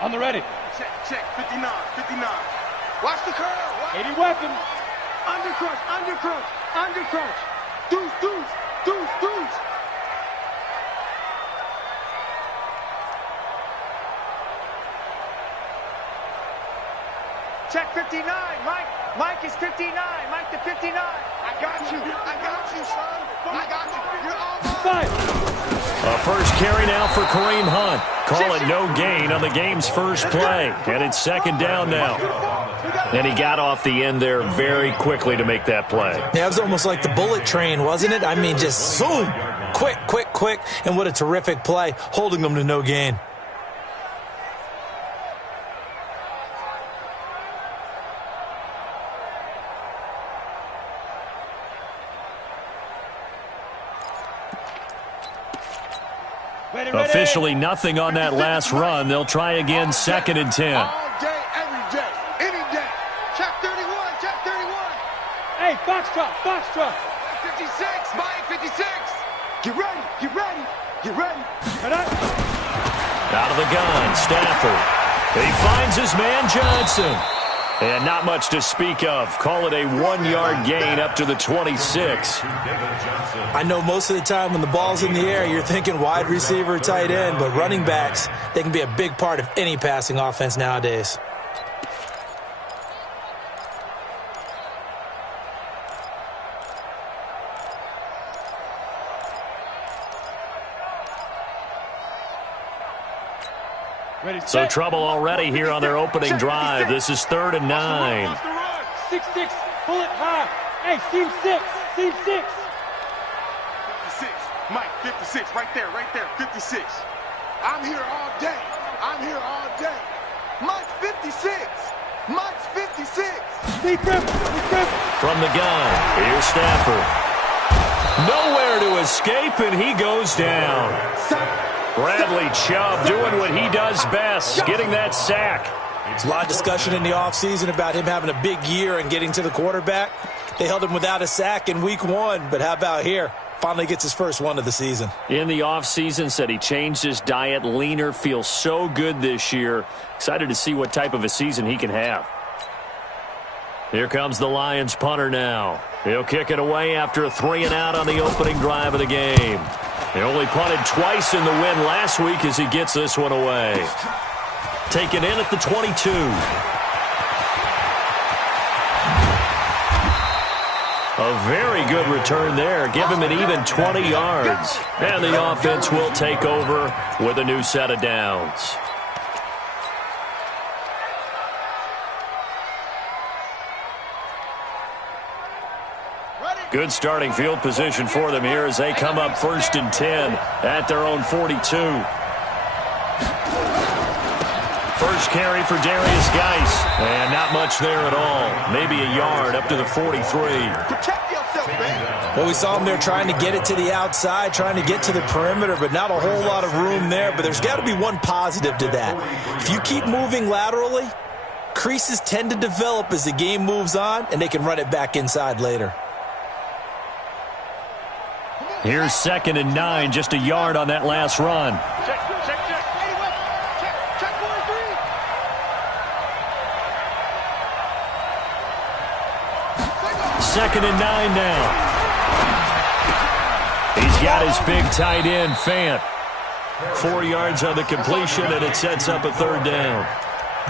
On the ready. Check, 59, 59. Watch the curl. 80 weapon. Under crunch. Deuce. Check 59, Mike is 59, Mike to 59. I got you, son. I got you. You're all mine. A first carry now for Kareem Hunt. Call it no gain on the game's first play. And it's second down now. And he got off the end there very quickly to make that play. Yeah, it was almost like the bullet train, wasn't it? I mean, just zoom. Quick. And what a terrific play, holding them to no gain. Officially nothing on that last run. They'll try again, second and 10. All day, every day, any day. Check 31. Hey, Foxtrot. 56, Mike, 56. Get ready. Out of the gun, Stafford. He finds his man, Johnson. And not much to speak of. Call it a 1-yard gain up to the 26. I know most of the time when the ball's in the air, you're thinking wide receiver, tight end, but running backs, they can be a big part of any passing offense nowadays. So trouble already here on their opening drive. This is 3rd and 9. 6-6, pull it high. Hey, seam 6. 56, Mike, 56, right there, 56. I'm here all day. Mike's 56. From the gun, here's Stafford. Nowhere to escape, and he goes down. Bradley Chubb doing what he does best, getting that sack. There's a lot of discussion in the offseason about him having a big year and getting to the quarterback. They held him without a sack in week 1, but how about here? Finally gets his first one of the season. In the offseason, said he changed his diet, leaner, feels so good this year. Excited to see what type of a season he can have. Here comes the Lions punter now. He'll kick it away after a 3-and-out on the opening drive of the game. He only punted twice in the win last week as he gets this one away. Taken in at the 22. A very good return there. Give him an even 20 yards. And the offense will take over with a new set of downs. Good starting field position for them here as they come up 1st and 10 at their own 42. First carry for Darius Geis. And not much there at all. Maybe a yard up to the 43. Protect yourself, man. Well, we saw him there trying to get it to the outside, trying to get to the perimeter, but not a whole lot of room there. But there's got to be one positive to that. If you keep moving laterally, creases tend to develop as the game moves on, and they can run it back inside later. Here's 2nd and 9, just a yard on that last run. Check. 2nd and 9 now. He's got his big tight end, Fant. 4 yards on the completion, and it sets up a 3rd down.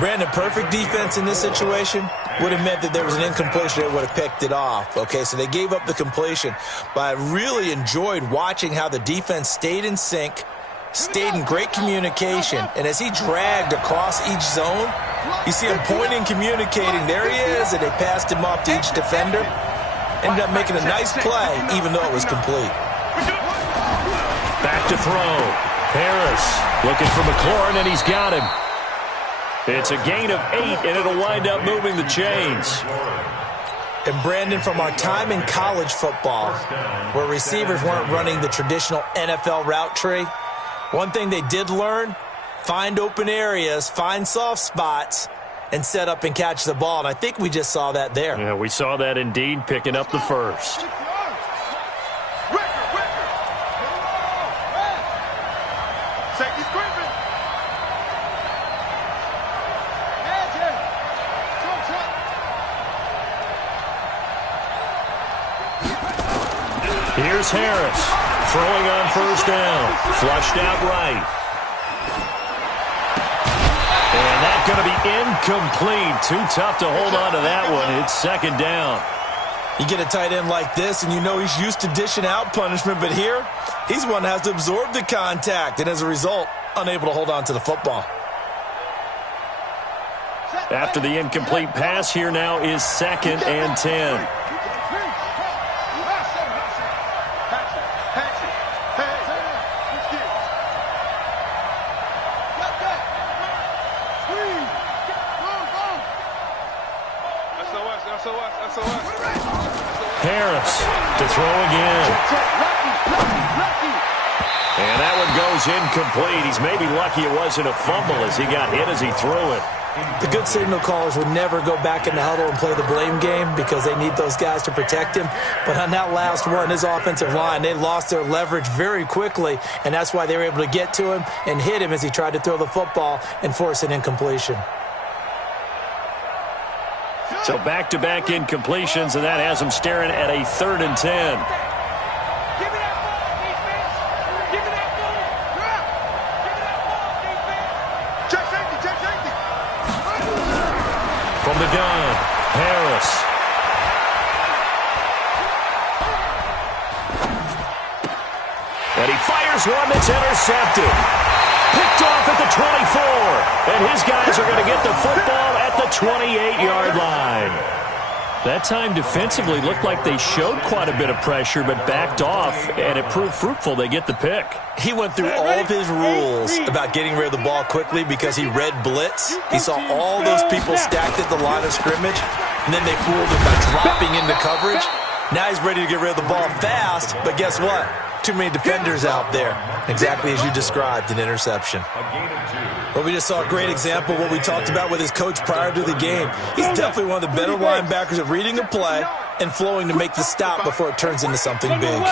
Brandon, perfect defense in this situation would have meant that there was an incompletion that would have picked it off. Okay, so they gave up the completion. But I really enjoyed watching how the defense stayed in sync, stayed in great communication, and as he dragged across each zone, you see him pointing, communicating. There he is, and they passed him off to each defender. Ended up making a nice play, even though it was complete. Back to throw. Harris looking for McLaurin, and he's got him. It's a gain of 8, and it'll wind up moving the chains. And Brandon, from our time in college football, where receivers weren't running the traditional NFL route tree, one thing they did learn, find open areas, find soft spots, and set up and catch the ball. And I think we just saw that there. Yeah, we saw that indeed, picking up the first. Here's Harris, throwing on first down, flushed out right. And that's going to be incomplete. Too tough to hold on to that one. It's second down. You get a tight end like this, and you know he's used to dishing out punishment, but here, he's one that has to absorb the contact, and as a result, unable to hold on to the football. After the incomplete pass, here now is 2nd and 10. Harris to throw again. And that one goes incomplete. He's maybe lucky it wasn't a fumble as he got hit as he threw it. The good signal callers would never go back in the huddle and play the blame game because they need those guys to protect him. But on that last one, his offensive line, they lost their leverage very quickly, and that's why they were able to get to him and hit him as he tried to throw the football and force an incompletion. So back-to-back incompletions, and that has him staring at a 3rd and 10. From the gun, Harris. And he fires one that's intercepted. Picked off at the 24. And his guys are going to get the football at the 28-yard line. That time defensively looked like they showed quite a bit of pressure but backed off, and it proved fruitful. They get the pick. He went through all of his rules about getting rid of the ball quickly because he read blitz. He saw all those people stacked at the line of scrimmage, and then they fooled him by dropping into coverage. Now he's ready to get rid of the ball fast, but guess what? Too many defenders out there. Exactly as you described, an interception. Well, we just saw a great example of what we talked about with his coach prior to the game. He's definitely one of the better linebackers at reading a play and flowing to make the stop before it turns into something big.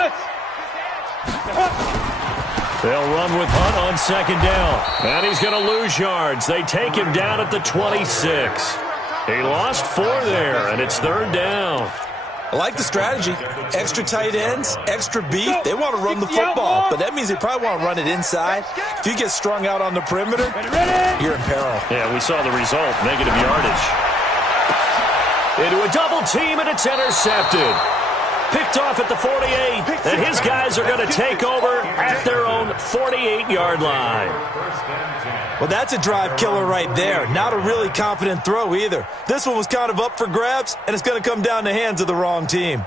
They'll run with Hunt on 2nd down. And he's going to lose yards. They take him down at the 26. He lost 4 there, and it's 3rd down. I like the strategy. Extra tight ends, extra beef. They want to run the football, but that means they probably want to run it inside. If you get strung out on the perimeter, you're in peril. Yeah, we saw the result, negative yardage. Into a double team, and it's intercepted. Picked off at the 48, and his guys are going to take over at their own 48-yard line. Well, that's a drive killer right there. Not a really confident throw either. This one was kind of up for grabs, and it's going to come down the hands of the wrong team.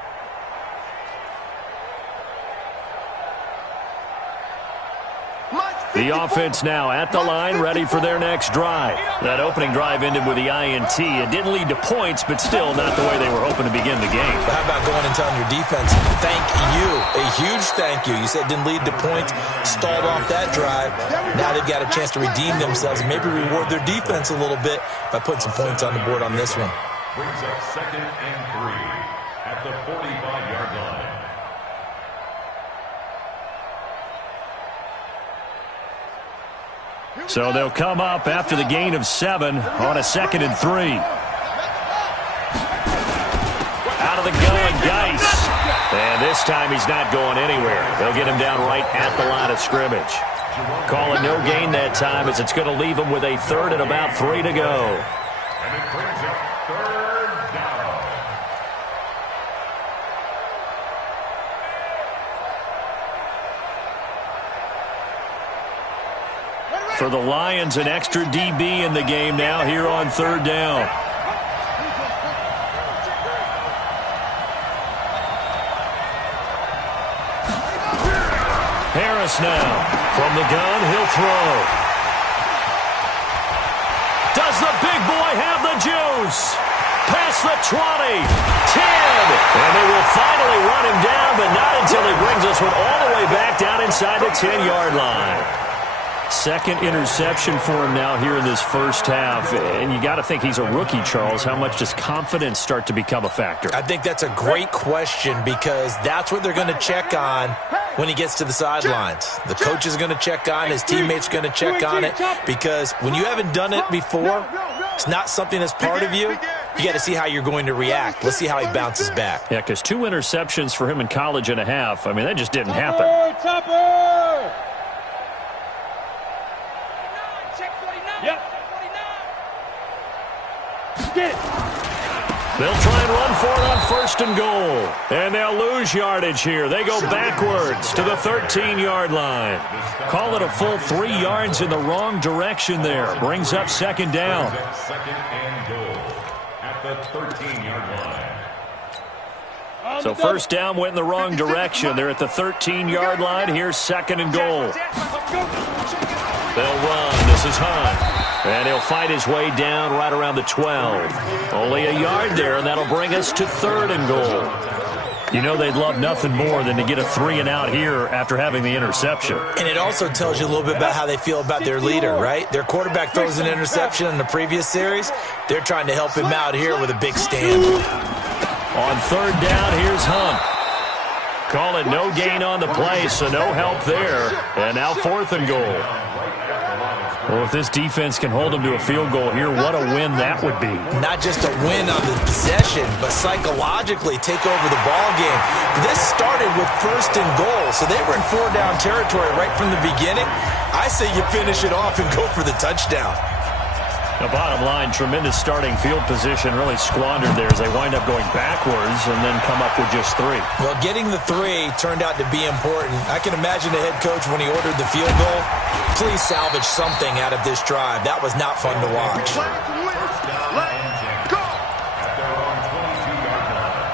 The offense now at the line, ready for their next drive. That opening drive ended with the INT. It didn't lead to points, but still not the way they were hoping to begin the game. But how about going and telling your defense, thank you, a huge thank you. You said it didn't lead to points, stalled off that drive. Now they've got a chance to redeem themselves and maybe reward their defense a little bit by putting some points on the board on this one. Brings up 2nd and 3 at the 45-yard line. So they'll come up after the gain of 7 on a 2nd and 3. Out of the gun, Geis. And this time he's not going anywhere. They'll get him down right at the line of scrimmage. Call it no gain that time as it's going to leave him with a 3rd and about 3 to go. And it brings up 3rd down. For the Lions, an extra DB in the game now here on 3rd down. Harris now. From the gun, he'll throw. Does the big boy have the juice? Past the 20, 10, and they will finally run him down, but not until he brings us one all the way back down inside the 10-yard line. 2nd interception for him now here in this first half. And you got to think he's a rookie, Charles. How much does confidence start to become a factor? I think that's a great question because that's what they're going to check on when he gets to the sidelines. The coach is going to check on, his teammates are going to check on it because when you haven't done it before, it's not something that's part of you. you got to see how you're going to react. Let's see how he bounces back. Yeah, because 2 interceptions for him in college and a half. I mean, that just didn't happen. Topper! Yep. Get it. They'll try and run for it on 1st and goal. And they'll lose yardage here. They go backwards to the 13-yard line. Call it a full 3 yards in the wrong direction there. Brings up 2nd down. 2nd and goal at the 13-yard line. So 1st down went in the wrong direction. They're at the 13-yard line. Here's 2nd and goal. They'll run. This is Hunt. And he'll fight his way down right around the 12. Only a yard there, and that'll bring us to 3rd and goal. You know they'd love nothing more than to get a 3-and-out here after having the interception. And it also tells you a little bit about how they feel about their leader, right? Their quarterback throws an interception in the previous series. They're trying to help him out here with a big stand. On 3rd down, here's Hunt. Call it no gain on the play, so no help there. And now 4th and goal. Well, if this defense can hold them to a field goal here, what a win that would be. Not just a win on the possession, but psychologically take over the ball game. This started with 1st and goal, so they were in 4-down territory right from the beginning. I say you finish it off and go for the touchdown. The bottom line, tremendous starting field position, really squandered there as they wind up going backwards and then come up with just 3. Well, getting the 3 turned out to be important. I can imagine the head coach when he ordered the field goal. Please salvage something out of this drive. That was not fun to watch. Let's go! At their own 22-yard line.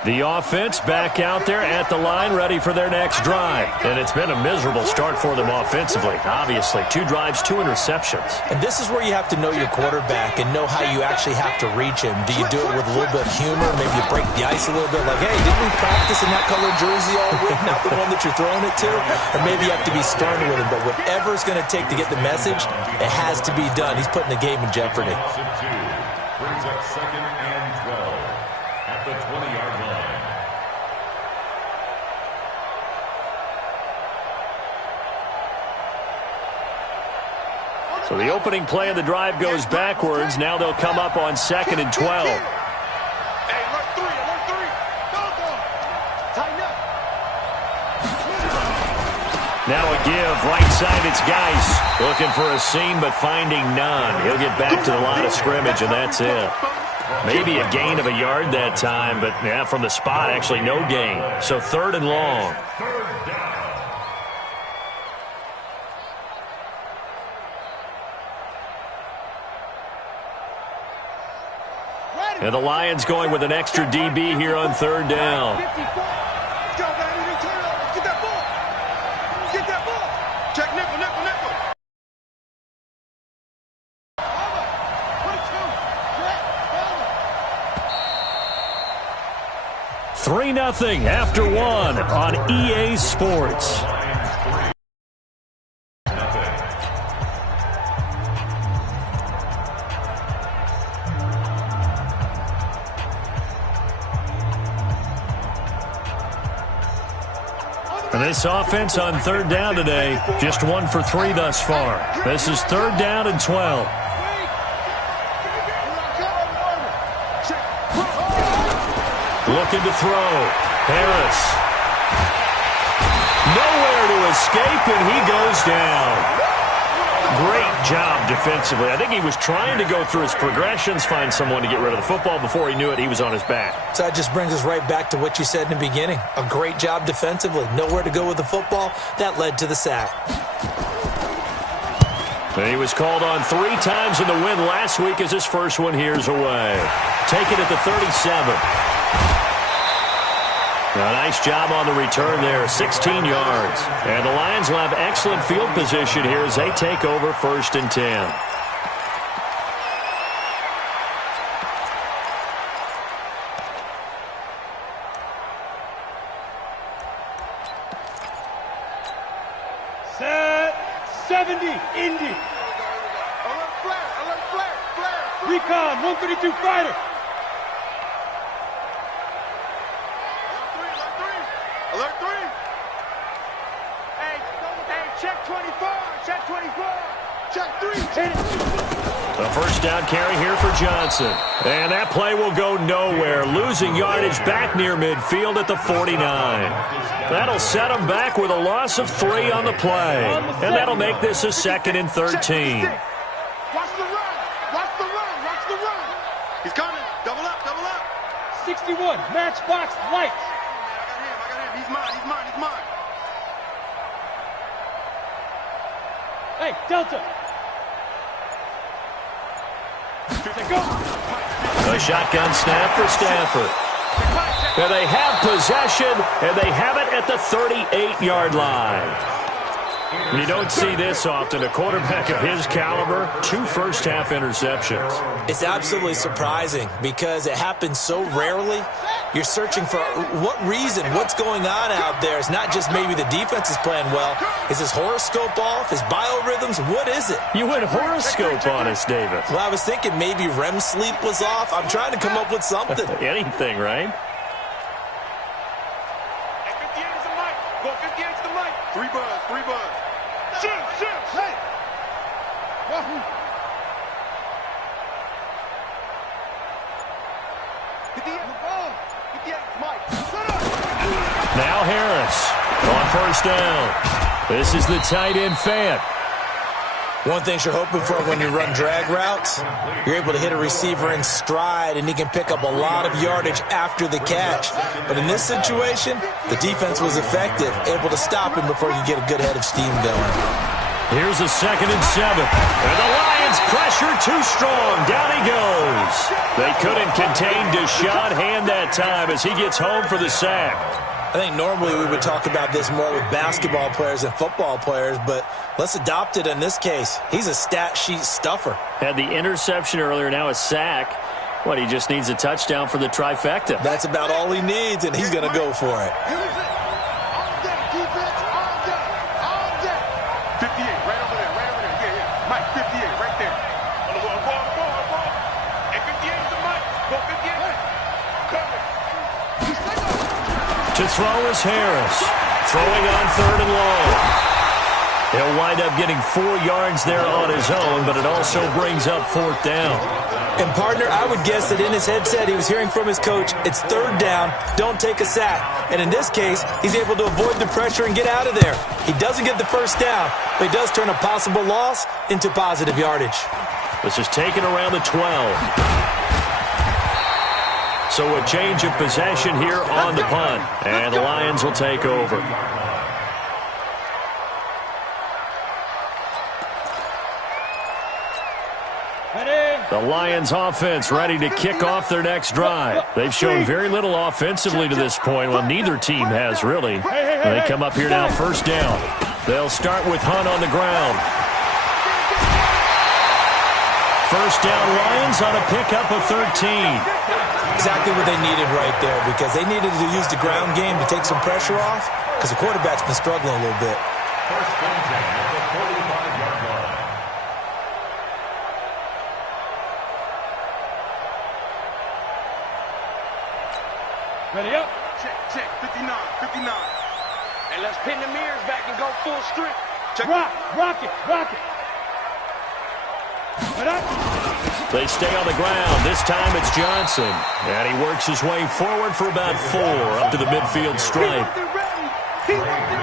The offense back out there at the line, ready for their next drive. And it's been a miserable start for them offensively. Obviously, 2 drives, 2 interceptions. And this is where you have to know your quarterback and know how you actually have to reach him. Do you do it with a little bit of humor? Maybe you break the ice a little bit, like, hey, didn't we practice in that color jersey all week, not the one that you're throwing it to? Or maybe you have to be stern with him. But whatever it's going to take to get the message, it has to be done. He's putting the game in jeopardy. Brings up 2nd and 12 at the 20-yard line. So the opening play of the drive goes backwards. Now they'll come up on 2nd and 12. Hey, alert 3, alert 3. Go. Tighten up. Now a give, right side, it's Geis. Looking for a seam, but finding none. He'll get back to the line of scrimmage, and that's it. Maybe a gain of a yard that time, but yeah, from the spot, actually no gain. So 3rd and long. And the Lions going with an extra DB here on 3rd down. Let's go, baby. Turn up. Get that ball. Get that ball. Check nickel. 3-0 after 1 on EA Sports. And this offense on 3rd down today, just 1 for 3 thus far. This is 3rd down and 12. Looking to throw. Harris. Nowhere to escape, and he goes down. Great job defensively. I think he was trying to go through his progressions, find someone to get rid of the football. Before he knew it, he was on his back. So that just brings us right back to what you said in the beginning. A great job defensively. Nowhere to go with the football. That led to the sack. And he was called on 3 times in the win last week as his first one here's away. Take it at the 37. A nice job on the return there, 16 yards. And the Lions will have excellent field position here as they take over 1st and 10. Set 70, Indy. Alert flare. Recon, 132 fighter. Alert 3. Hey, 24. Check 24. Check 3. Hit it. A first down carry here for Johnson. And that play will go nowhere. Losing yardage back near midfield at the 49. That'll set him back with a loss of 3 on the play. And that'll make this a 2nd and 13. Watch the run. Watch the run. Watch the run. He's coming. Double up. Double up. 61. Matchbox lights. I got him. He's mine. He's mine. He's mine. Hey, Delta. Go. A shotgun snap for Stafford. And they have possession, and they have it at the 38-yard line. You don't see this often. A quarterback of his caliber, 2 first-half interceptions. It's absolutely surprising because it happens so rarely. You're searching for what reason, what's going on out there. It's not just maybe the defense is playing well. Is his horoscope off? His biorhythms? What is it? You went horoscope on us, David. Well, I was thinking maybe REM sleep was off. I'm trying to come up with something. Anything, right? Hey, 58 is the mic. Go 58 is the mic. 3 buzz. 3 buzz. Shoot. Shoot. Hey. Wahoo. 58 the ball. 58 Mike. Now Harris on first down. This is the tight end Fant. One thing you're hoping for when you run drag routes, you're able to hit a receiver in stride, and he can pick up a lot of yardage after the catch. But in this situation, the defense was effective, able to stop him before you get a good head of steam going. Here's a 2nd and 7. And the Lions pressure too strong. Down he goes. They couldn't contain Deshaun Hand that time as he gets home for the sack. I think normally we would talk about this more with basketball players and football players, but let's adopt it in this case. He's a stat sheet stuffer. Had the interception earlier, now a sack. What, he just needs a touchdown for the trifecta. That's about all he needs, and he's going to go for it. 58, right over there. Yeah. Mike, 58, right there. On the ball. Hey, 58 is the mic. Go 58. Cover. To throw is Harris. Throwing on 3rd and long. He'll wind up getting 4 yards there on his own, but it also brings up 4th down. And, partner, I would guess that in his headset he was hearing from his coach, it's 3rd down, don't take a sack. And in this case, he's able to avoid the pressure and get out of there. He doesn't get the first down, but he does turn a possible loss into positive yardage. This is taken around the 12. So a change of possession here on the punt, and the Lions will take over. The Lions offense ready to kick off their next drive. They've shown very little offensively to this point. Well, neither team has really. They come up here now, first down. They'll start with Hunt on the ground. First down Lions on a pickup of 13. Exactly what they needed right there, because they needed to use the ground game to take some pressure off, because the quarterback's been struggling a little bit. First down at the 45-yard line. Ready up. Check, 59. And let's pin the mirrors back and go full strip. Check. Rock it. Head up. They stay on the ground. This time it's Johnson. And he works his way forward for about 4 up to the midfield stripe.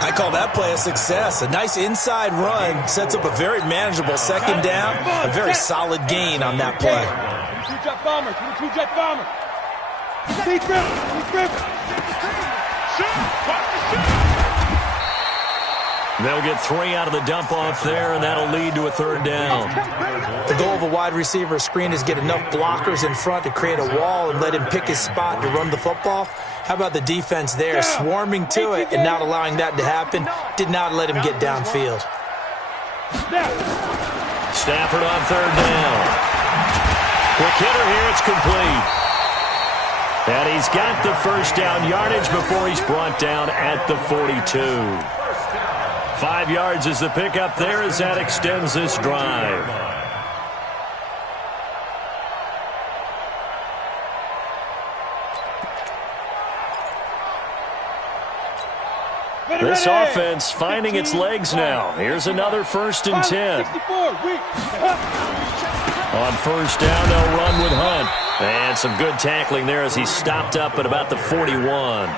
I call that play a success. A nice inside run sets up a very manageable 2nd down. A very solid gain on that play. 22-jet bomber. 22-jet bomber. Deep rip. They'll get 3 out of the dump-off there, and that'll lead to a 3rd down. The goal of a wide receiver screen is get enough blockers in front to create a wall and let him pick his spot to run the football. How about the defense there, swarming to it and not allowing that to happen? Did not let him get downfield. Stafford on 3rd down. Quick hitter here, it's complete. And he's got the first down yardage before he's brought down at the 42. 5 yards is the pickup there as that extends this drive. This offense finding its legs now. Here's another 1st and 10. On 1st down, they'll run with Hunt. And some good tackling there as he stopped up at about the 41.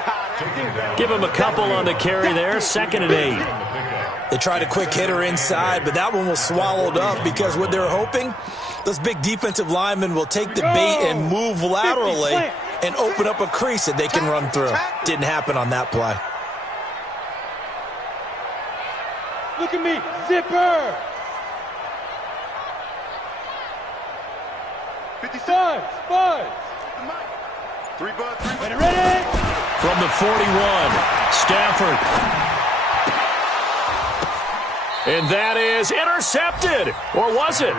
Give him a couple on the carry there. 2nd and 8. They tried a quick hitter inside, but that one was swallowed up because what they're hoping, those big defensive linemen will take the bait and move laterally and open up a crease that they can run through. Didn't happen on that play. Look at me, zipper. 56. Buds. 3 buds. Ready. From the 41, Stafford. And that is intercepted. Or was it?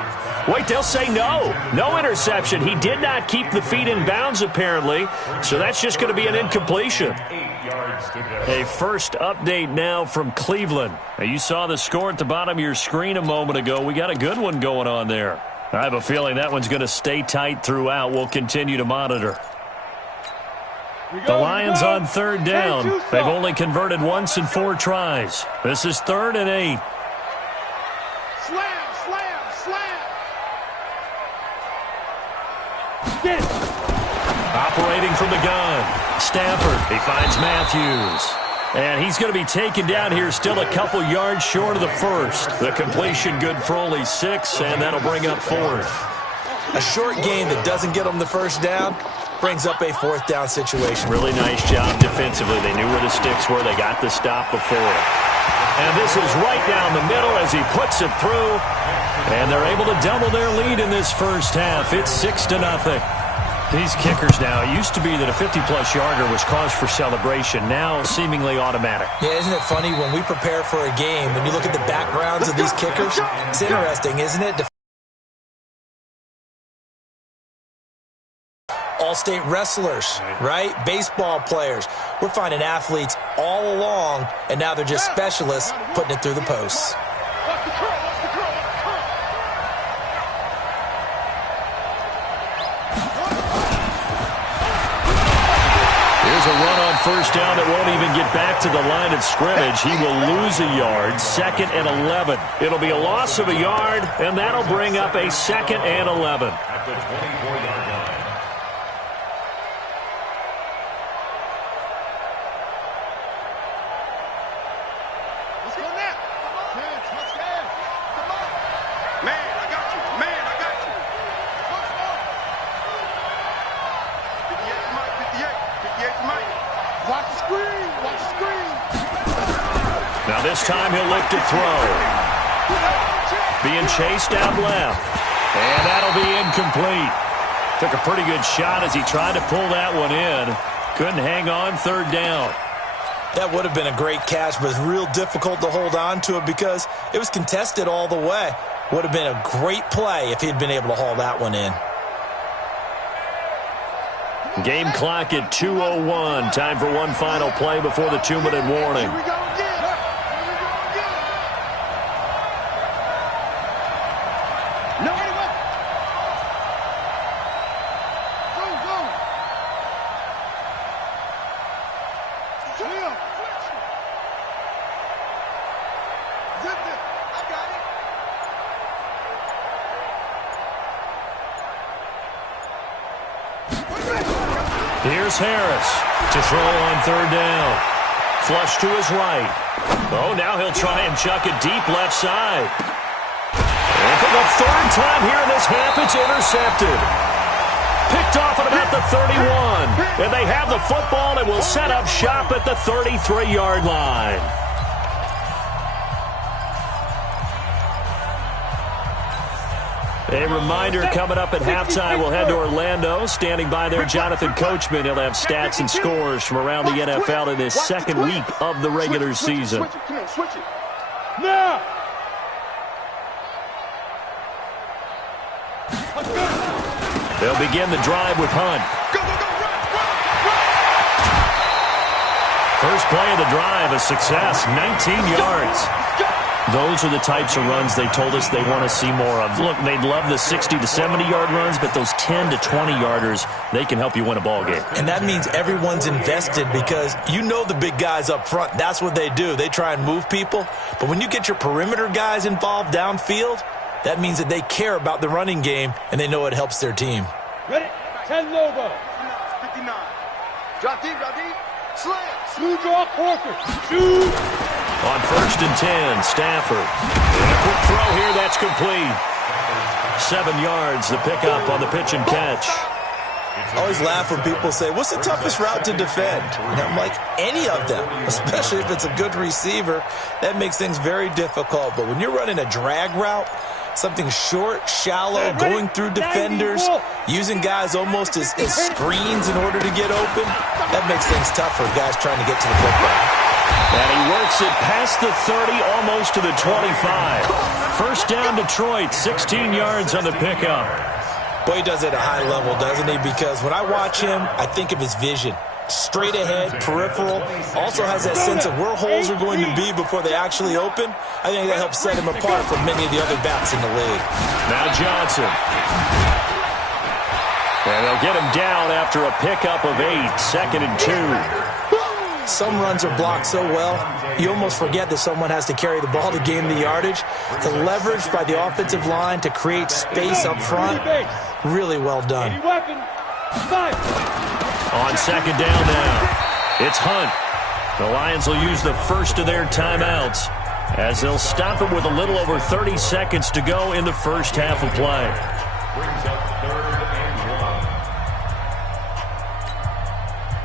Wait, they'll say no. No interception. He did not keep the feet in bounds, apparently. So that's just going to be an incompletion. 8 yards to go. A first update now from Cleveland. Now, you saw the score at the bottom of your screen a moment ago. We got a good one going on there. I have a feeling that one's going to stay tight throughout. We'll continue to monitor. The Lions on 3rd down. They've only converted once in 4 tries. This is 3rd and 8. Slam. Operating from the gun. Stafford. He finds Matthews. And he's going to be taken down here still a couple yards short of the 1st. The completion good for only 6, and that'll bring up 4th. A short game that doesn't get them the 1st down brings up a 4th down situation. Really nice job defensively. They knew where the sticks were. They got the stop before. And this is right down the middle as he puts it through. And they're able to double their lead in this first half. It's 6-0. These kickers now, it used to be that a 50-plus yarder was cause for celebration. Now seemingly automatic. Yeah, isn't it funny when we prepare for a game, when you look at the backgrounds of these kickers, it's interesting, isn't it? All-state wrestlers, right? Baseball players. We're finding athletes all along, and now they're just specialists putting it through the posts. Here's a run on 1st down that won't even get back to the line of scrimmage. He will lose a yard. 2nd and 11. It'll be a loss of a yard, and that'll bring up a 2nd and 11. At the 24-yard line. Now this time he'll look to throw. Being chased out left. And that'll be incomplete. Took a pretty good shot as he tried to pull that one in. Couldn't hang on 3rd down. That would have been a great catch, but it's real difficult to hold on to it because it was contested all the way. Would have been a great play if he'd been able to haul that one in. Game clock at 2:01. Time for one final play before the 2-minute warning. Here's Harris to throw on 3rd down. Flush to his right. Oh, now he'll try and chuck it deep left side. And for the 3rd time here in this half, it's intercepted. Picked off at about the 31. And they have the football and will set up shop at the 33-yard line. A reminder coming up at halftime, we'll head to Orlando. Standing by there, Jonathan Coachman. He'll have stats and scores from around the NFL in this 2nd week of the regular season. Switch it. Now. They'll begin the drive with Hunt. First play of the drive, a success, 19 yards. Those are the types of runs they told us they want to see more of. Look, they'd love the 60 to 70-yard runs, but those 10 to 20-yarders, they can help you win a ball game. And that means everyone's invested because you know the big guys up front. That's what they do. They try and move people. But when you get your perimeter guys involved downfield, that means that they care about the running game, and they know it helps their team. Ready? 10 Lobo. 59. Drop deep, slam. Smooth draw, quarter. Shoot. On 1st and 10, Stafford. And a quick throw here, that's complete. 7 yards, the pickup on the pitch and catch. I always laugh when people say, what's the toughest route to defend? And I'm like, any of them, especially if it's a good receiver. That makes things very difficult. But when you're running a drag route, something short, shallow, going through defenders, using guys almost as screens in order to get open, that makes things tough for guys trying to get to the football. And he works it past the 30, almost to the 25. First down, Detroit, 16 yards on the pickup. Boy, he does it at a high level, doesn't he? Because when I watch him, I think of his vision. Straight ahead, peripheral, also has that sense of where holes are going to be before they actually open. I think that helps set him apart from many of the other backs in the league. Now Johnson. And they'll get him down after a pickup of 8, 2nd and 2. Some runs are blocked so well, you almost forget that someone has to carry the ball to gain the yardage. The leverage by the offensive line to create space up front, really well done. On 2nd down now, it's Hunt. The Lions will use the first of their timeouts as they'll stop it with a little over 30 seconds to go in the first half of play. Brings up 3rd and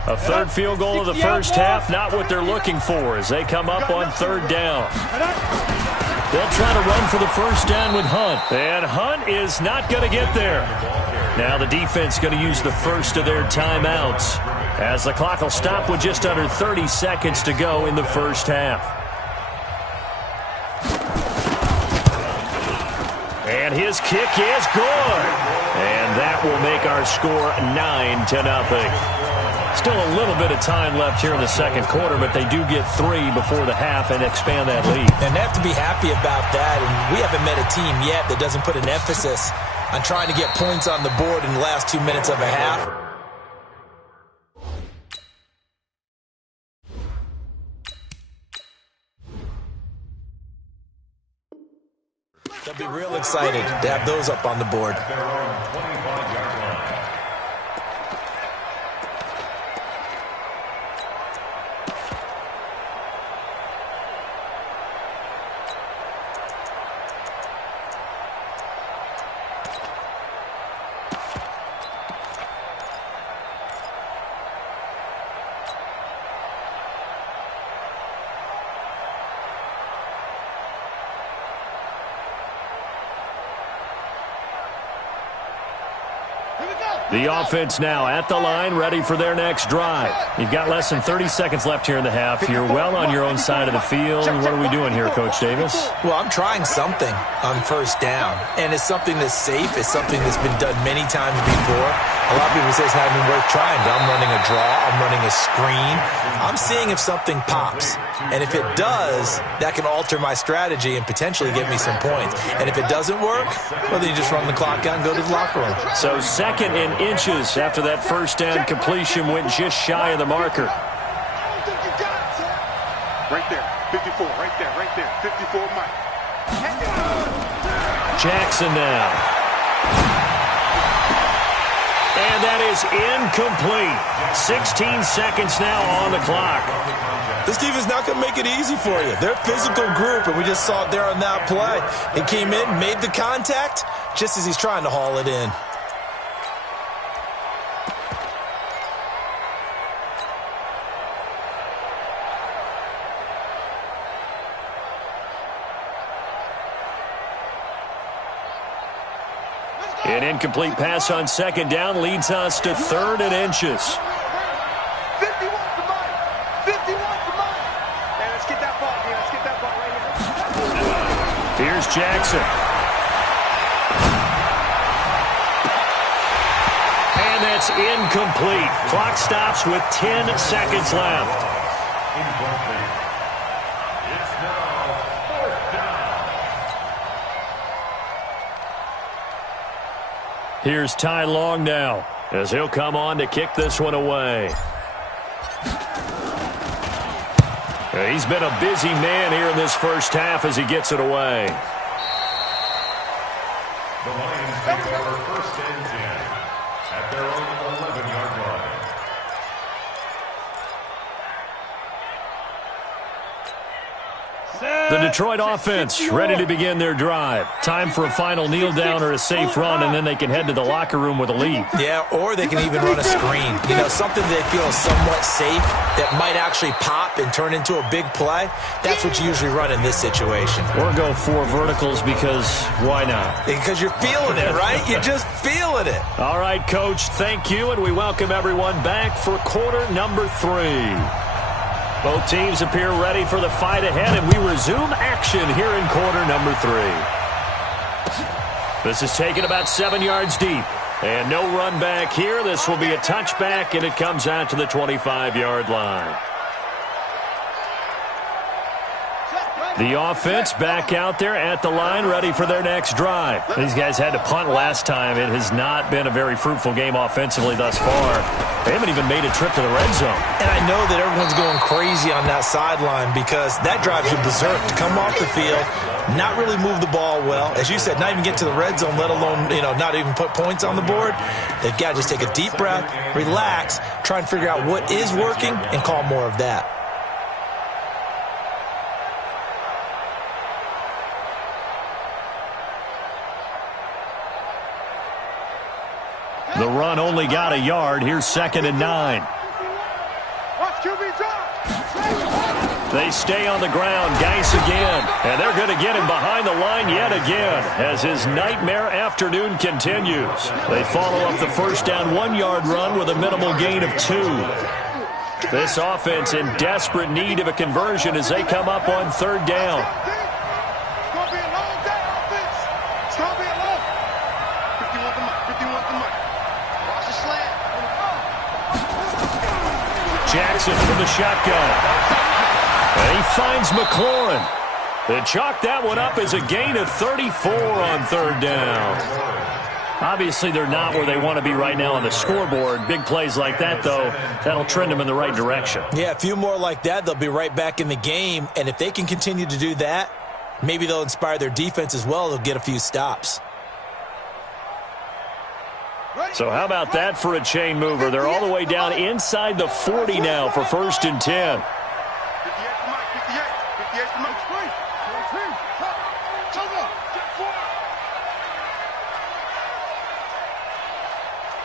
1. A third field goal of the first half, not what they're looking for as they come up on 3rd down. They'll try to run for the first down with Hunt. And Hunt is not going to get there. Now the defense going to use the first of their timeouts as the clock will stop with just under 30 seconds to go in the first half. And his kick is good. And that will make our score 9-0. Still a little bit of time left here in the second quarter, but they do get 3 before the half and expand that lead. And they have to be happy about that. And we haven't met a team yet that doesn't put an emphasis on trying to get points on the board in the last 2 minutes of a half. They'll be real excited to have those up on the board. Their own 25-yard line. The offense now at the line, ready for their next drive. You've got less than 30 seconds left here in the half. You're well on your own side of the field. What are we doing here, Coach Davis? Well, I'm trying something on first down, and it's something that's safe. It's something that's been done many times before. A lot of people say it's not even worth trying, but I'm running a draw. I'm running a screen. I'm seeing if something pops, and if it does, that can alter my strategy and potentially get me some points. And if it doesn't work, well, then you just run the clock out and go to the locker room. So 2nd and inches after that first down completion went just shy of the marker. Right there, 54, right there, 54 Mike. Jackson now. And that is incomplete. 16 seconds now on the clock. This defense not going to make it easy for you. They're a physical group, and we just saw it there on that play. He came in, made the contact, just as he's trying to haul it in. An incomplete pass on 2nd down leads us to 3rd and inches. 51 for Mike. 51 for Mike. Man, let's get that ball, man. Let's get that ball right here. Here's Jackson. And that's incomplete. Clock stops with 10 seconds left. Incomplete. It's now 4th down. Here's Ty Long now, as he'll come on to kick this one away. He's been a busy man here in this first half as he gets it away. The Lions take over first and 10 at their own 11-yard line. The Detroit offense ready to begin their drive. Time for a final kneel down or a safe run, and then they can head to the locker room with a lead. Yeah, or they can even run a screen. You know, something they feel is somewhat safe that might actually pop and turn into a big play. That's what you usually run in this situation. Or go 4 verticals because why not? Because you're feeling it, right? You're just feeling it. All right, Coach, thank you, and we welcome everyone back for quarter number 3. Both teams appear ready for the fight ahead, and we resume action here in quarter number 3. This is taken about 7 yards deep. And no run back here. This will be a touchback, and it comes out to the 25-yard line. The offense back out there at the line, ready for their next drive. These guys had to punt last time. It has not been a very fruitful game offensively thus far. They haven't even made a trip to the red zone. And I know that everyone's going crazy on that sideline because that drives you berserk to come off the field, not really move the ball well. As you said, not even get to the red zone, let alone, not even put points on the board. They've got to just take a deep breath, relax, try and figure out what is working, and call more of that. The run only got a yard. Here's 2nd and 9. They stay on the ground. Geis again. And they're going to get him behind the line yet again as his nightmare afternoon continues. They follow up the first down 1-yard run with a minimal gain of 2. This offense in desperate need of a conversion as they come up on 3rd down. Jackson from the shotgun. And he finds McLaurin. They chalk that one up as a gain of 34 on 3rd down. Obviously, they're not where they want to be right now on the scoreboard. Big plays like that, though, that'll trend them in the right direction. Yeah, a few more like that, they'll be right back in the game. And if they can continue to do that, maybe they'll inspire their defense as well. They'll get a few stops. So how about that for a chain mover? They're all the way down inside the 40 now for 1st and 10.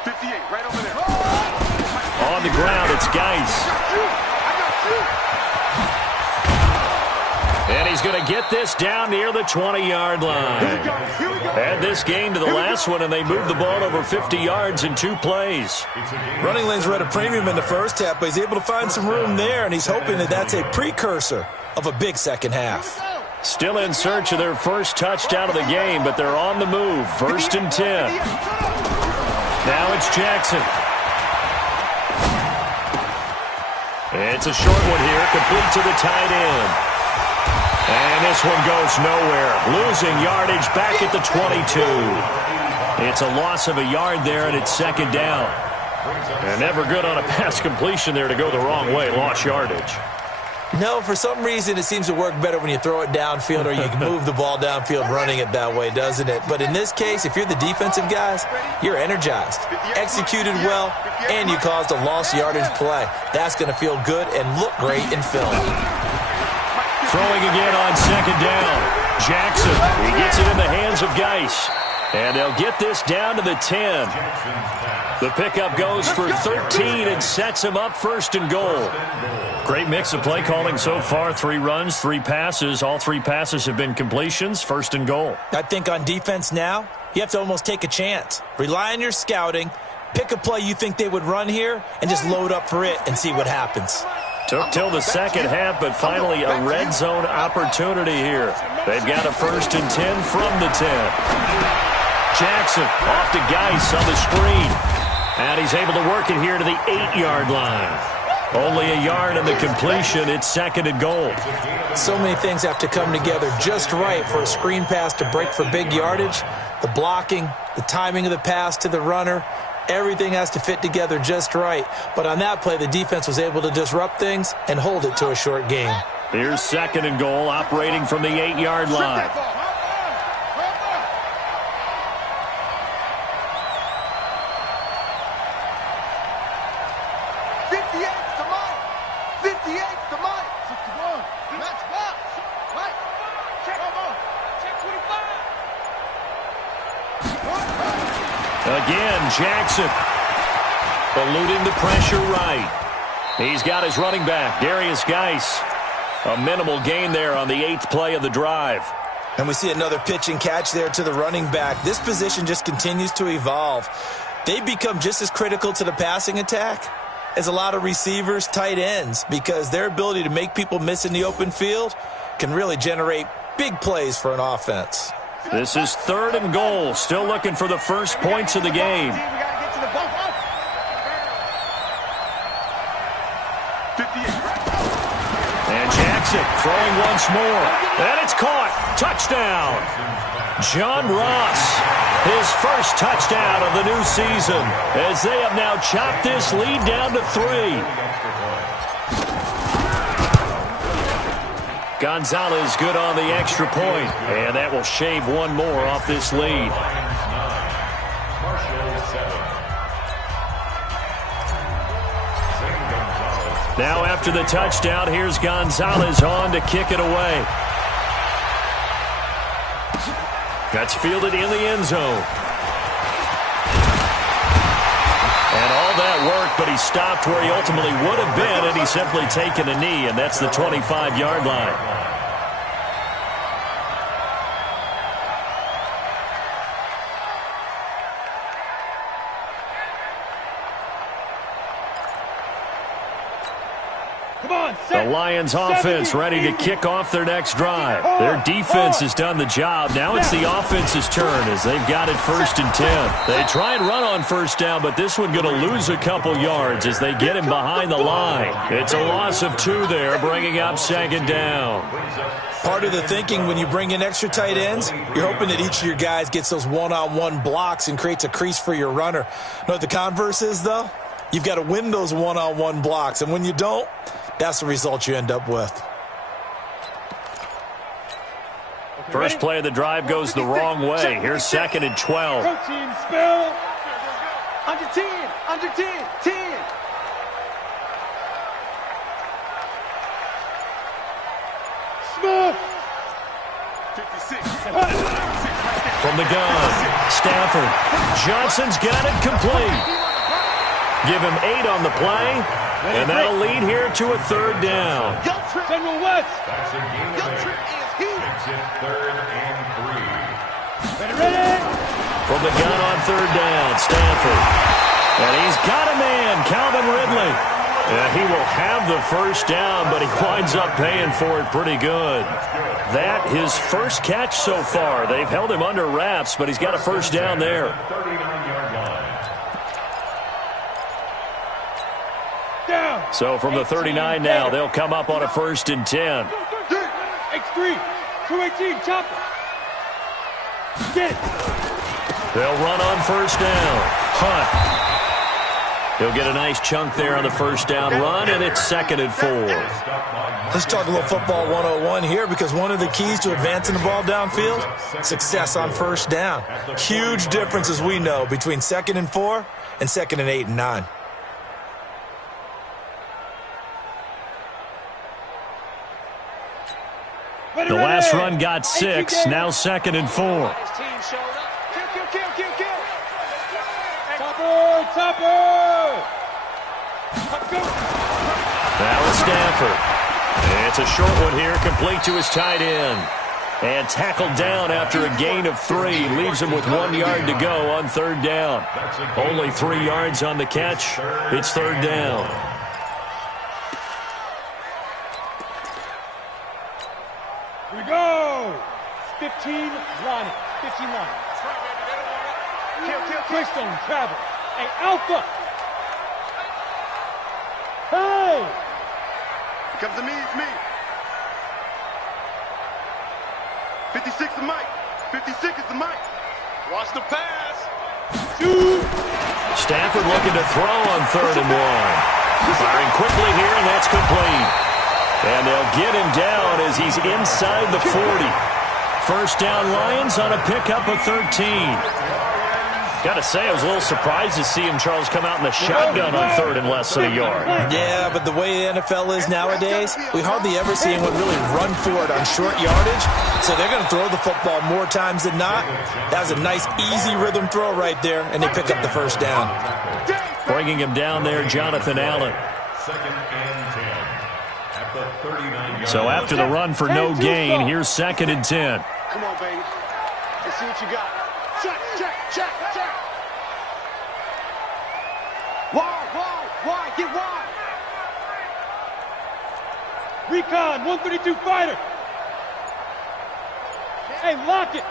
58, right over there. On the ground, it's Geis. And he's going to get this down near the 20-yard line. Add this game to the last one, and they moved the ball over 50 yards in 2 plays. Running lanes were at a premium in the first half, but he's able to find some room there, and he's hoping that that's a precursor of a big second half. Still in search of their first touchdown of the game, but they're on the move. 1st and 10. Now it's Jackson. It's a short one here, complete to the tight end. And this one goes nowhere. Losing yardage back at the 22. It's a loss of a yard there, and it's 2nd down. And never good on a pass completion there to go the wrong way. Lost yardage. No, for some reason it seems to work better when you throw it downfield or you can move the ball downfield running it that way, doesn't it? But in this case, if you're the defensive guys, you're energized, executed well, and you caused a lost yardage play. That's going to feel good and look great in film. Throwing again on 2nd down. Jackson, he gets it in the hands of Geis. And they'll get this down to the 10. The pickup goes for 13 and sets him up 1st and goal. Great mix of play calling so far. 3 runs, 3 passes. All 3 passes have been completions. 1st and goal. I think on defense now, you have to almost take a chance. Rely on your scouting. Pick a play you think they would run here and just load up for it and see what happens. Took till the second half, but finally a red zone opportunity here. They've got a 1st and 10 from the 10. Jackson off to Geis on the screen. And he's able to work it here to the 8-yard line. Only a yard in the completion. It's second and goal. So many things have to come together just right for a screen pass to break for big yardage. The blocking, the timing of the pass to the runner, everything has to fit together just right. But on that play, the defense was able to disrupt things and hold it to a short gain. Here's second and goal, operating from the 8-yard line. Again, Jackson eluding the pressure right. He's got his running back, Darius Geis. A minimal gain there on the 8th play of the drive. And we see another pitch and catch there to the running back. This position just continues to evolve. They become just as critical to the passing attack as a lot of receivers, tight ends, because their ability to make people miss in the open field can really generate big plays for an offense. This is third and goal, still looking for the first points of the game. And Jackson throwing once more. And it's caught. Touchdown. John Ross, his first touchdown of the new season, as they have now chopped this lead down to 3. Gonzalez good on the extra point, and that will shave one more off this lead. Now after the touchdown, here's Gonzalez on to kick it away. That's fielded in the end zone. And all that work, but he stopped where he ultimately would have been, and he's simply taken a knee, and that's the 25-yard line. The Lions offense ready to kick off their next drive. Their defense has done the job. Now it's the offense's turn as they've got it 1st and 10. They try and run on first down, but this one going to lose a couple yards as they get him behind the line. It's a loss of 2 there, bringing up second down. Part of the thinking when you bring in extra tight ends, you're hoping that each of your guys gets those one-on-one blocks and creates a crease for your runner. Know what the converse is, though? You've got to win those one-on-one blocks, and when you don't, that's the result you end up with. First play of the drive goes the wrong way. Here's second and 12. Protein spill. Under 10. Under 10. 10. Smith. 56. From the gun, Stafford. Johnson's got it complete. Give him 8 on the play, and that'll lead here to a third down. General West. That's a gain of 8. Makes it 3rd and 3. Ready. From the gun on third down, Stafford. And he's got a man, Calvin Ridley. He will have the first down, but he winds up paying for it pretty good. That, his first catch so far. They've held him under wraps, but he's got a first down there. 39-yard line. So from the 39 now, they'll come up on a 1st and 10. X3. 218. Chopper. Get it. They'll run on first down. Hunt. He'll get a nice chunk there on the first down run, and it's 2nd and 4. Let's talk a little football 101 here, because one of the keys to advancing the ball downfield, success on first down. Huge difference, as we know, between 2nd and 4 and 2nd and 8 and 9. The last run got 6, now 2nd and 4. Topper! Now it's Stafford. It's a short one here, complete to his tight end. And tackled down after a gain of 3. Leaves him with 1 yard to go on third down. Only 3 yards on the catch. It's third down. Here we go! 15 line. 15 line. Twist on travel. Hey, Alpha! Hey! Comes to me, it's me. 56 is Mike. 56 is the Mike. Watch the pass. Shoot. Stafford looking to throw on 3rd and 1. Firing quickly here, and that's complete. And they'll get him down as he's inside the 40. First down Lions on a pickup of 13. Got to say, I was a little surprised to see him, Charles, come out in the shotgun on 3rd and less than a yard. Yeah, but the way the NFL is nowadays, we hardly ever see anyone really run for it on short yardage. So they're going to throw the football more times than not. That was a nice, easy rhythm throw right there, and they pick up the first down. Bringing him down there, Jonathan Allen. 2nd and 10 at the 39-yard So after the run for no gain, here's 2nd and 10. Come on, baby. Let's see what you got. Check, check, check, check. Wide, get wide. Recon, 132 fighter. Hey, lock it.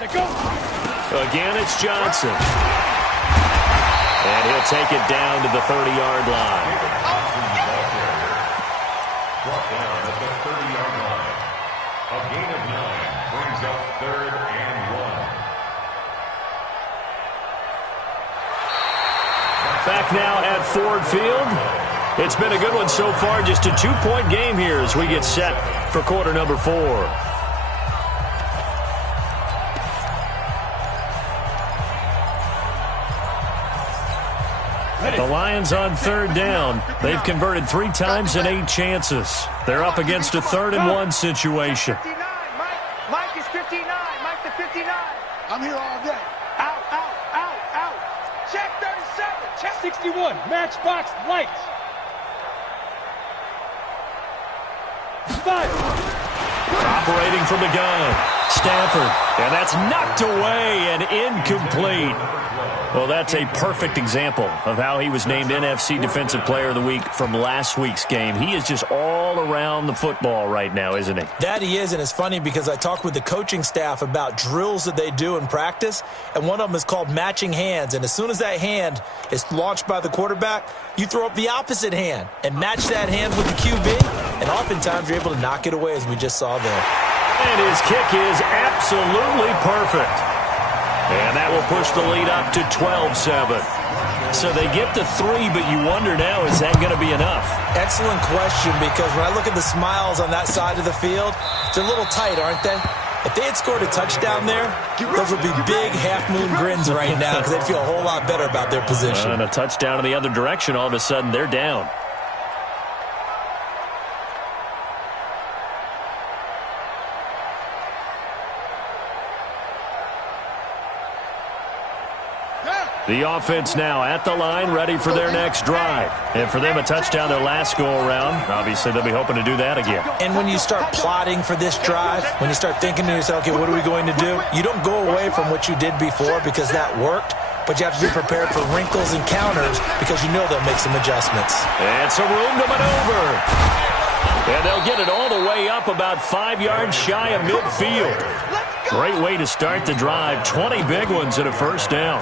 Let's go. Again, it's Johnson. And he'll take it down to the 30-yard line. Brought down at the 30-yard line. A gain of 9 brings up 3rd and 1. Back now at Ford Field. It's been a good one so far. Just a 2-point game here as we get set for quarter number 4. The Lions on 3rd down. They've converted 3 times in 8 chances. They're up against a 3rd and 1 situation. 59, Mike is 59. Mike the 59. I'm here all day. Out. Check 37. Check 61. Matchbox lights. 5. Operating from the gun. Stafford. And that's knocked away and incomplete. Well, that's a perfect example of how he was named NFC Defensive Player of the Week from last week's game. He is just all around the football right now, isn't he? That he is, and it's funny because I talked with the coaching staff about drills that they do in practice, and one of them is called matching hands. And as soon as that hand is launched by the quarterback, you throw up the opposite hand and match that hand with the QB, and oftentimes you're able to knock it away, as we just saw there. And his kick is absolutely perfect. And that will push the lead up to 12-7. So they get to 3, but you wonder now, is that going to be enough? Excellent question, because when I look at the smiles on that side of the field, they're a little tight, aren't they? If they had scored a touchdown there, those would be big half-moon grins right now because they'd feel a whole lot better about their position. And a touchdown in the other direction, all of a sudden they're down. The offense now at the line, ready for their next drive. And for them, a touchdown their last go-around. Obviously, they'll be hoping to do that again. And when you start plotting for this drive, when you start thinking to yourself, okay, what are we going to do? You don't go away from what you did before because that worked, but you have to be prepared for wrinkles and counters because you know they'll make some adjustments. And some room to maneuver. And they'll get it all the way up about 5 yards shy of midfield. Great way to start the drive. 20 big ones and a first down.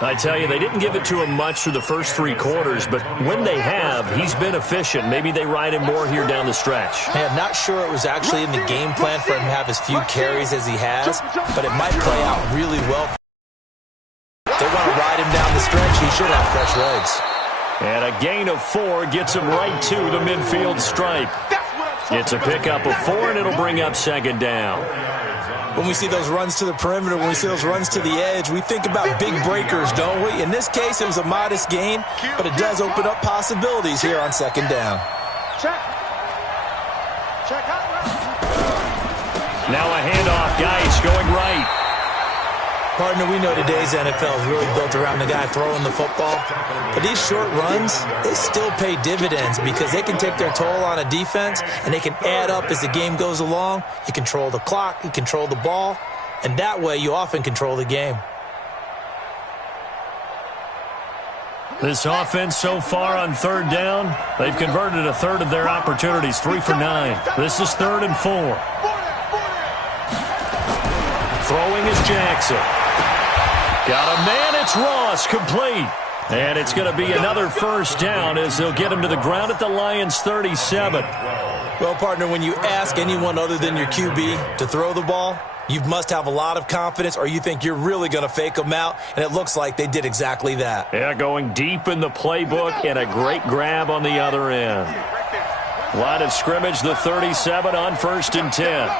I tell you, they didn't give it to him much through the first 3 quarters, but when they have, he's been efficient. Maybe they ride him more here down the stretch. Hey, I'm not sure it was actually in the game plan for him to have as few carries as he has, but it might play out really well. If they want to ride him down the stretch, he should have fresh legs. And a gain of 4 gets him right to the midfield stripe. It's a pickup of 4, and it'll bring up 2nd down. When we see those runs to the perimeter, when we see those runs to the edge, we think about big breakers, don't we? In this case, it was a modest gain, but it does open up possibilities here on 2nd down. Check. Check out. Now a handoff. Geis going right. Partner, we know today's NFL is really built around the guy throwing the football. But these short runs, they still pay dividends because they can take their toll on a defense and they can add up as the game goes along. You control the clock, you control the ball, and that way you often control the game. This offense so far on 3rd down, they've converted a 1/3 of their opportunities, 3 for 9. This is 3rd and 4. Throwing is Jackson. Got a man, it's Ross, complete. And it's going to be another first down as they'll get him to the ground at the Lions' 37. Well, partner, when you ask anyone other than your QB to throw the ball, you must have a lot of confidence or you think you're really going to fake them out, and it looks like they did exactly that. Yeah, going deep in the playbook and a great grab on the other end. Line of scrimmage, the 37 on 1st and 10.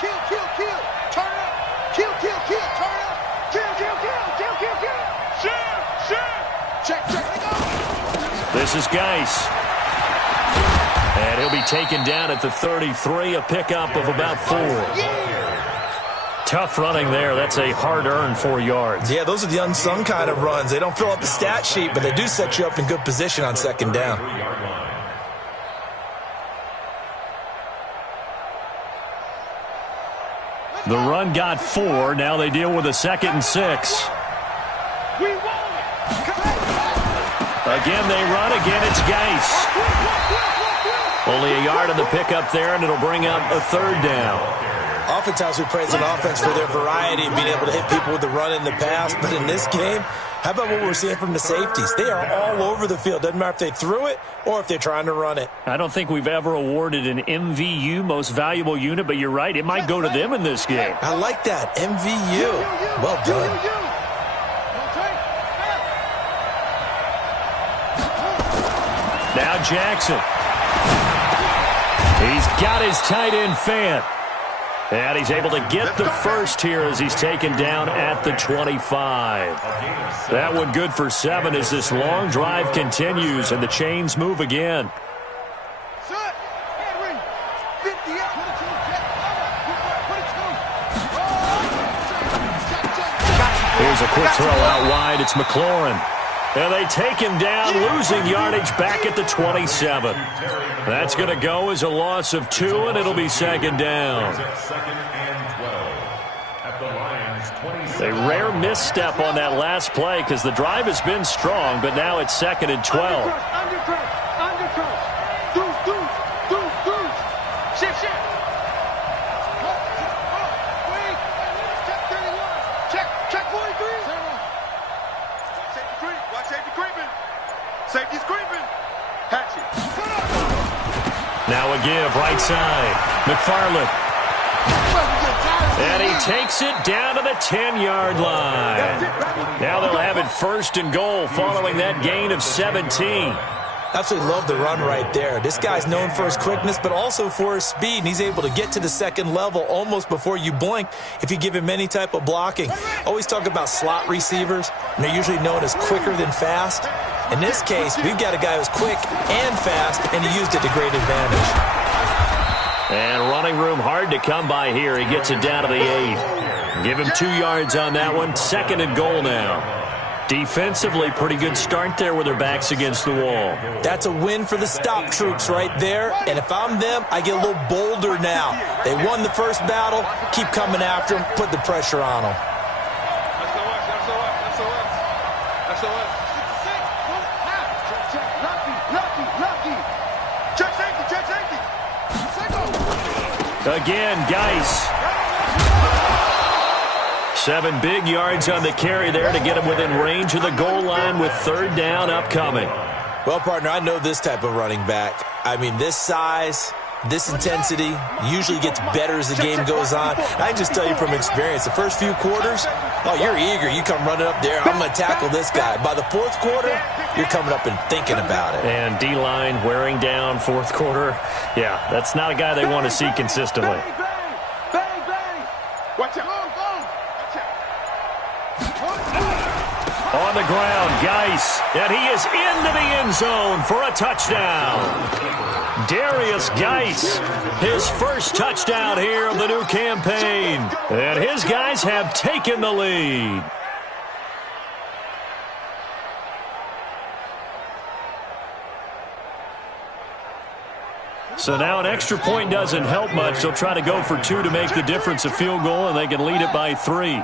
Kill, kill, kill. Turn up. Kill, kill, kill. Turn up. Kill, kill, kill. Kill, kill, kill. Check, check. This is Geis. And he'll be taken down at the 33, a pickup of about 4. Tough running there. That's a hard-earned 4 yards. Yeah, those are the unsung kind of runs. They don't fill up the stat sheet, but they do set you up in good position on 2nd down. The run got 4. Now they deal with a 2nd and 6. Again, they run. Again, it's Geis. Only a yard on the pickup there, and it'll bring up a 3rd down. Oftentimes we praise an offense for their variety and being able to hit people with the run in the pass. But in this game, how about what we're seeing from the safeties? They are all over the field. Doesn't matter if they threw it or if they're trying to run it. I don't think we've ever awarded an MVU, most valuable unit, but you're right. It might go to them in this game. I like that. MVU. Well done. Now Jackson. He's got his tight end fan. And he's able to get the first here as he's taken down at the 25. That one good for 7 as this long drive continues and the chains move again. Here's a quick throw out wide. It's McLaurin. And they take him down, losing yardage back at the 27. That's going to go as a loss of 2, and it'll be 2nd down. A rare misstep on that last play because the drive has been strong, but now it's 2nd and 12. Safety's creeping. Hatchet. Now a give, right side. McFarland. And he takes it down to the 10-yard line. Now they'll have it 1st and goal following that gain of 17. Absolutely love the run right there. This guy's known for his quickness, but also for his speed, and he's able to get to the 2nd level almost before you blink if you give him any type of blocking. Always talk about slot receivers, and they're usually known as quicker than fast. In this case, we've got a guy who's quick and fast, and he used it to great advantage. And running room hard to come by here. He gets it down to the 8. Give him 2 yards on that one. 2nd and goal now. Defensively, pretty good start there with their backs against the wall. That's a win for the stop troops right there. And if I'm them, I get a little bolder now. They won the first battle. Keep coming after them. Put the pressure on them. Again, Geis. 7 big yards on the carry there to get him within range of the goal line with 3rd down upcoming. Well, partner, I know this type of running back. I mean, this size, this intensity usually gets better as the game goes on. I can just tell you from experience, the first few quarters, oh, you're eager. You come running up there, I'm going to tackle this guy. By the 4th quarter, you're coming up and thinking about it. And D-line wearing down 4th quarter. Yeah, that's not a guy they want to see consistently. Watch out. On the ground, Geis, and he is into the end zone for a touchdown. Darius Geis, his first touchdown here of the new campaign. And his guys have taken the lead. So now an extra point doesn't help much. They'll try to go for 2 to make the difference a field goal, and they can lead it by 3.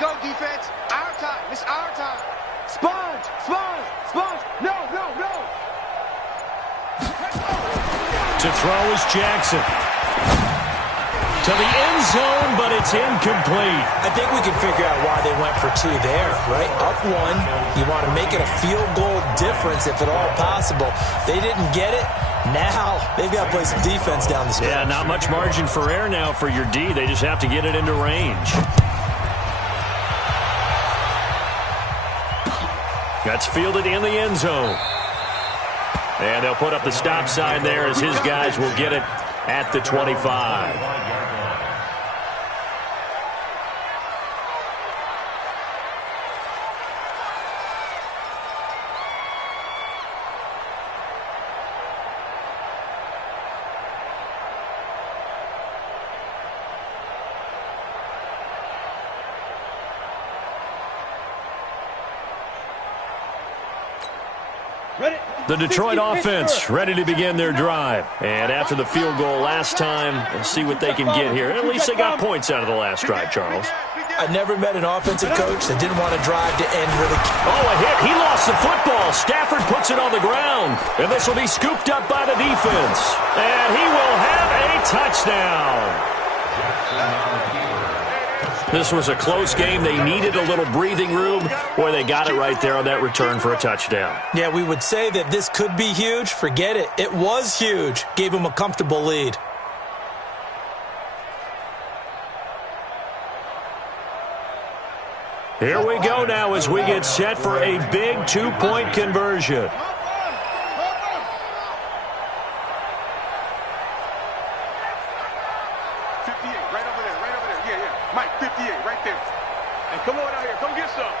go, defense. Our time. It's our time. Sponge. Sponge. Sponge. No, no, no. To throw is Jackson. To the end zone, but it's incomplete. I think we can figure out why they went for 2 there, right? Up 1, you want to make it a field goal difference if at all possible. They didn't get it. Now they've got to play some defense down the stretch. Yeah, not much margin for error now for your D. They just have to get it into range. That's fielded in the end zone. And they'll put up the stop sign there as his guys will get it at the 25. The Detroit offense ready to begin their drive. And after the field goal last time, let's see what they can get here. At least they got points out of the last drive, Charles. I never met an offensive coach that didn't want to drive to end with a... Oh, a hit. He lost the football. Stafford puts it on the ground. And this will be scooped up by the defense. And he will have a touchdown. This was a close game. They needed a little breathing room. Boy, they got it right there on that return for a touchdown. Yeah, we would say that this could be huge. Forget it. It was huge. Gave them a comfortable lead. Here we go now as we get set for a big 2-point conversion. Come on out here. Come get some.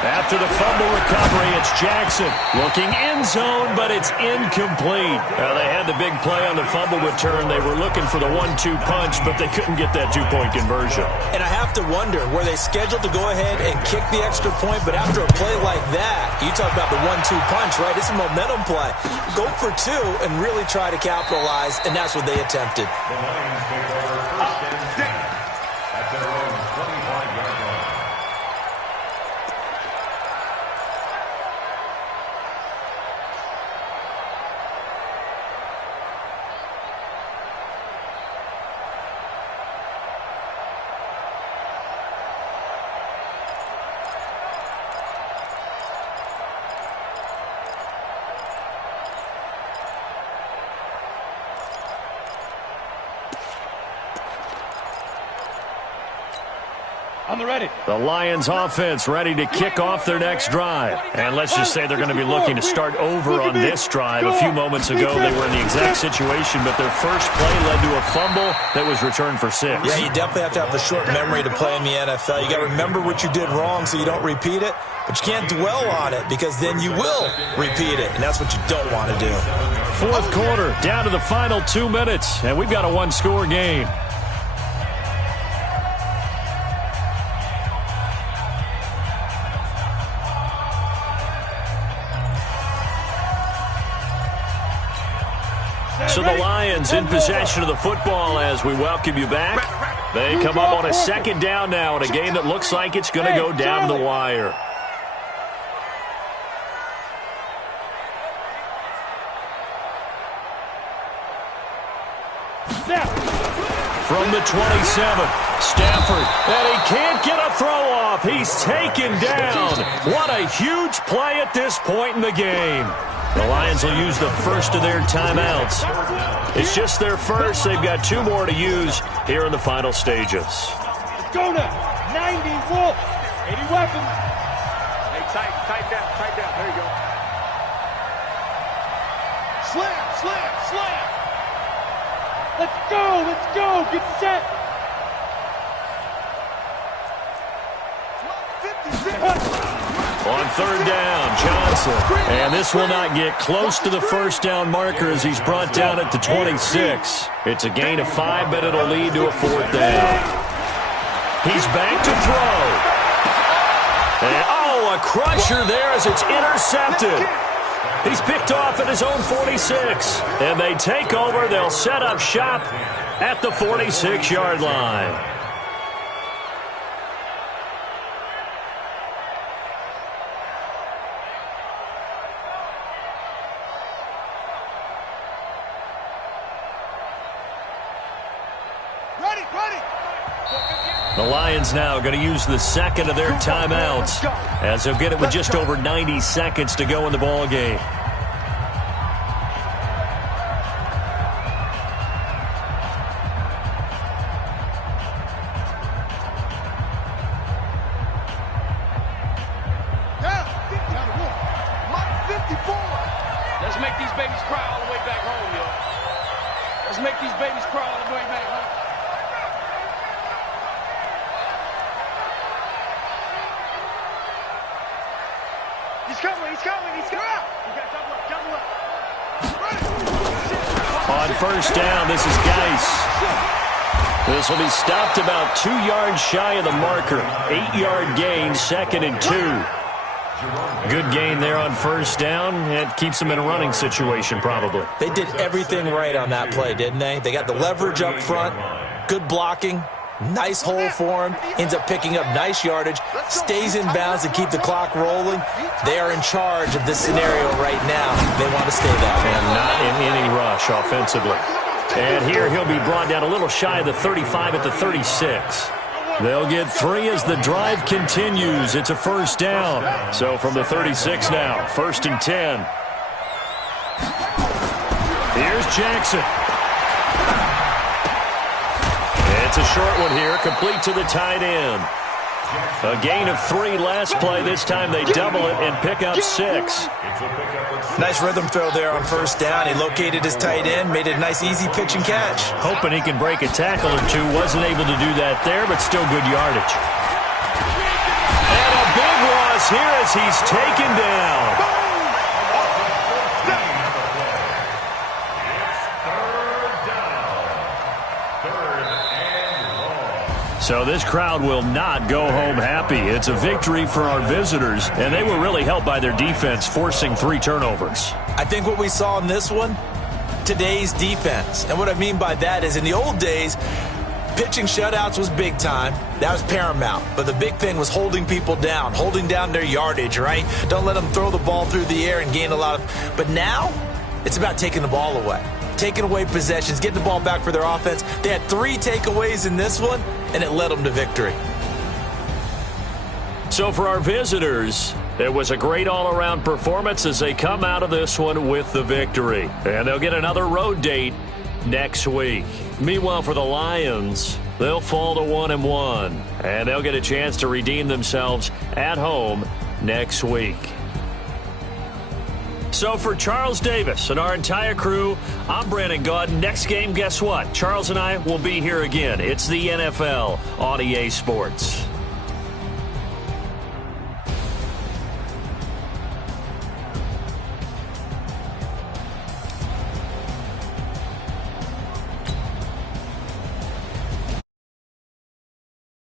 After the fumble recovery, it's Jackson. Looking end zone, but it's incomplete. They had the big play on the fumble return. They were looking for the 1-2 punch, but they couldn't get that 2-point conversion. And I have to wonder, were they scheduled to go ahead and kick the extra point, but after a play like that, you talk about the 1-2 punch, right? It's a momentum play. Go for 2 and really try to capitalize, and that's what they attempted. The Lions take over first and 10 at their own 25-yard line. On the ready. The Lions offense ready to kick off their next drive. And let's just say they're going to be looking to start over on this drive. A few moments ago, they were in the exact situation, but their first play led to a fumble that was returned for 6. Yeah, you definitely have to have the short memory to play in the NFL. You got to remember what you did wrong so you don't repeat it, but you can't dwell on it because then you will repeat it, and that's what you don't want to do. Fourth quarter, down to the final 2 minutes, and we've got a 1-score game. So the Lions in possession of the football as we welcome you back. They come up on a second down now in a game that looks like it's going to go down the wire. From the 27, Stafford, and he can't get a throw off. He's taken down. What a huge play at this point in the game. The Lions will use the first of their timeouts. It's just their first. They've got 2 more to use here in the final stages. Let's go now. 90 Wolf. 80 weapons. Hey, tight down. There you go. Slam, slam, slam. Let's go. Get set. 50. On third down, Johnson. And this will not get close to the first down marker as he's brought down at the 26. It's a gain of 5, but it'll lead to a 4th down. He's back to throw. And, a crusher there as it's intercepted. He's picked off at his own 46. And they take over. They'll set up shop at the 46-yard line. The Lions now going to use the second of their timeouts as they'll get it with just over 90 seconds to go in the ball game. Let's make these babies cry all the way back home, yo. Let's make these babies cry all the way back home. He's coming, he's coming, he's coming. You got double up. On first down, this is Geis. This will be stopped about 2 yards shy of the marker. 8-yard gain, 2nd and 2. Good gain there on first down. It keeps them in a running situation, probably. They did everything right on that play, didn't they? They got the leverage up front, good blocking, nice hole for him, ends up picking up nice yardage, stays in bounds to keep the clock rolling. They are in charge of this scenario right now. They want to stay that way. And not in any rush offensively. And here he'll be brought down a little shy of the 35 at the 36. They'll get 3 as the drive continues. It's a first down. So from the 36 now, 1st and 10. Here's Jackson. It's a short one here, complete to the tight end. A gain of 3 last play. This time they double it and pick up 6. Nice rhythm throw there on first down. He located his tight end, made it a nice easy pitch and catch. Hoping he can break a tackle or two. Wasn't able to do that there, but still good yardage. And a big loss here as he's taken down. So this crowd will not go home happy. It's a victory for our visitors, and they were really helped by their defense, forcing 3 turnovers. I think what we saw in this one, today's defense. And what I mean by that is in the old days, pitching shutouts was big time. That was paramount. But the big thing was holding people down, holding down their yardage, right? Don't let them throw the ball through the air and gain a lot of... But now, it's about taking the ball away. Taking away possessions, getting the ball back for their offense. They had 3 takeaways in this one, and it led them to victory. So for our visitors, it was a great all-around performance as they come out of this one with the victory. And they'll get another road date next week. Meanwhile, for the Lions, they'll fall to 1-1, and they'll get a chance to redeem themselves at home next week. So for Charles Davis and our entire crew, I'm Brandon Gaudin. Next game, guess what? Charles and I will be here again. It's the NFL on EA Sports.